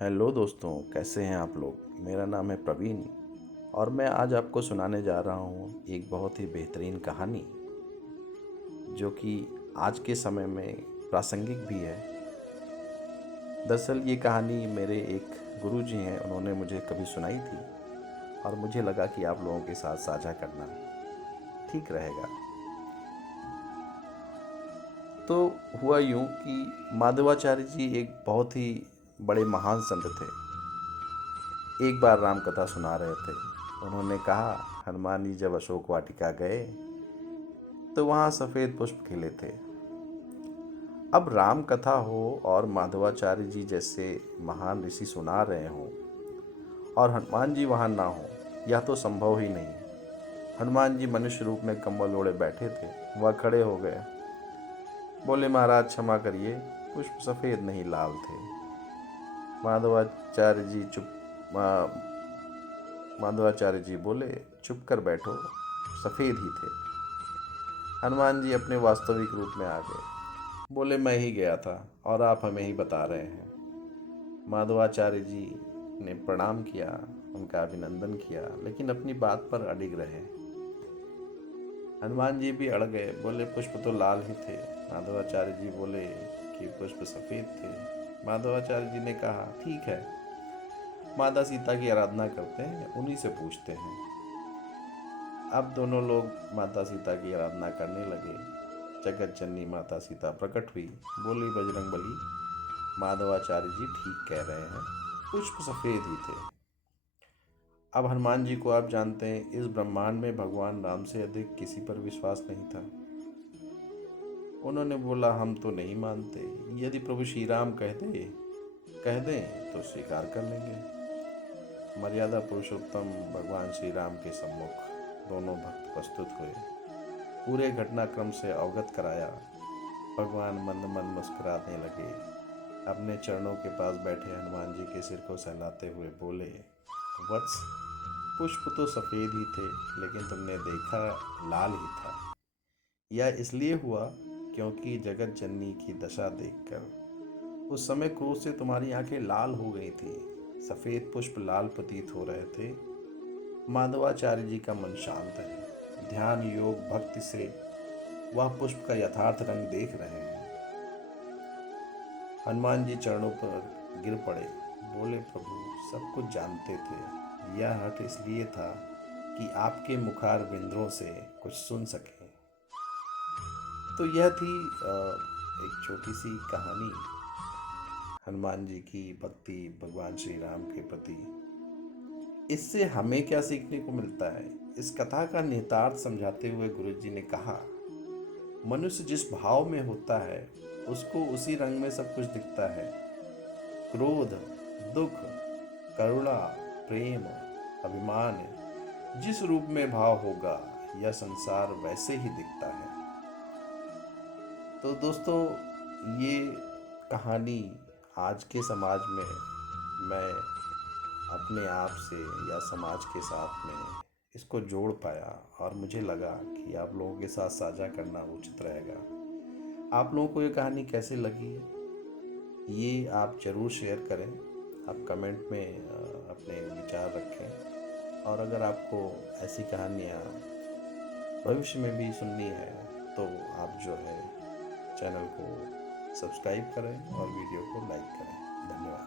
Hello दोस्तों, कैसे हैं आप लोग। मेरा नाम है प्रवीण और मैं आज आपको सुनाने जा रहा हूँ एक बहुत ही बेहतरीन कहानी जो कि आज के समय में प्रासंगिक भी है। दरअसल ये कहानी मेरे एक गुरुजी हैं, उन्होंने मुझे कभी सुनाई थी और मुझे लगा कि आप लोगों के साथ साझा करना ठीक रहेगा। तो हुआ यूँ कि माधवाचार्य जी एक बहुत ही बड़े महान संत थे। एक बार राम कथा सुना रहे थे। उन्होंने कहा, हनुमान जी जब अशोक वाटिका गए तो वहाँ सफ़ेद पुष्प खिले थे। अब राम कथा हो और माधवाचार्य जी जैसे महान ऋषि सुना रहे हों और हनुमान जी वहाँ ना हो, यह तो संभव ही नहीं। हनुमान जी मनुष्य रूप में कंबल ओढ़े बैठे थे। वह खड़े हो गए, बोले, महाराज क्षमा करिए, पुष्प सफ़ेद नहीं लाल थे। माधवाचार्य जी माधवाचार्य जी बोले, चुप कर बैठो, सफ़ेद ही थे। हनुमान जी अपने वास्तविक रूप में आ गए, बोले, मैं ही गया था और आप हमें ही बता रहे हैं। माधवाचार्य जी ने प्रणाम किया, उनका अभिनंदन किया, लेकिन अपनी बात पर अडिग रहे। हनुमान जी भी अड़ गए, बोले, पुष्प तो लाल ही थे। माधवाचार्य जी बोले कि पुष्प सफ़ेद थे। माधवाचार्य जी ने कहा, ठीक है, माता सीता की आराधना करते हैं, उन्हीं से पूछते हैं। अब दोनों लोग माता सीता की आराधना करने लगे। जगत जननी माता सीता प्रकट हुई, बोली, बजरंगबली, माधवाचार्य जी ठीक कह रहे हैं, पुष्प सफ़ेद ही थे। अब हनुमान जी को आप जानते हैं, इस ब्रह्मांड में भगवान राम से अधिक किसी पर विश्वास नहीं था। उन्होंने बोला, हम तो नहीं मानते, यदि प्रभु श्री राम कह दें तो स्वीकार कर लेंगे। मर्यादा पुरुषोत्तम भगवान श्री राम के सम्मुख दोनों भक्त प्रस्तुत हुए, पूरे घटनाक्रम से अवगत कराया। भगवान मंद मंद मुस्कुराने लगे, अपने चरणों के पास बैठे हनुमान जी के सिर को सहलाते हुए बोले, वत्स, पुष्प तो सफ़ेद ही थे, लेकिन तुमने देखा लाल ही था। यह इसलिए हुआ क्योंकि जगत जननी की दशा देखकर उस समय क्रोध से तुम्हारी आंखें लाल हो गई थी। सफ़ेद पुष्प लाल प्रतीत हो रहे थे। माधवाचार्य जी का मन शांत है, ध्यान योग भक्ति से वह पुष्प का यथार्थ रंग देख रहे हैं। हनुमान जी चरणों पर गिर पड़े, बोले, प्रभु सब कुछ जानते थे, यह हठ इसलिए था कि आपके मुखार बिंद्रों से कुछ सुन सके। तो यह थी एक छोटी सी कहानी हनुमान जी की भक्ति भगवान श्री राम के प्रति। इससे हमें क्या सीखने को मिलता है? इस कथा का निहितार्थ समझाते हुए गुरु जी ने कहा, मनुष्य जिस भाव में होता है उसको उसी रंग में सब कुछ दिखता है। क्रोध, दुख, करुणा, प्रेम, अभिमान, जिस रूप में भाव होगा यह संसार वैसे ही दिखता है। तो दोस्तों, ये कहानी आज के समाज में मैं अपने आप से या समाज के साथ में इसको जोड़ पाया और मुझे लगा कि आप लोगों के साथ साझा करना उचित रहेगा। आप लोगों को ये कहानी कैसे लगी, ये आप ज़रूर शेयर करें। आप कमेंट में अपने विचार रखें और अगर आपको ऐसी कहानियाँ भविष्य में भी सुननी है तो आप जो है चैनल को सब्सक्राइब करें और वीडियो को लाइक करें। धन्यवाद।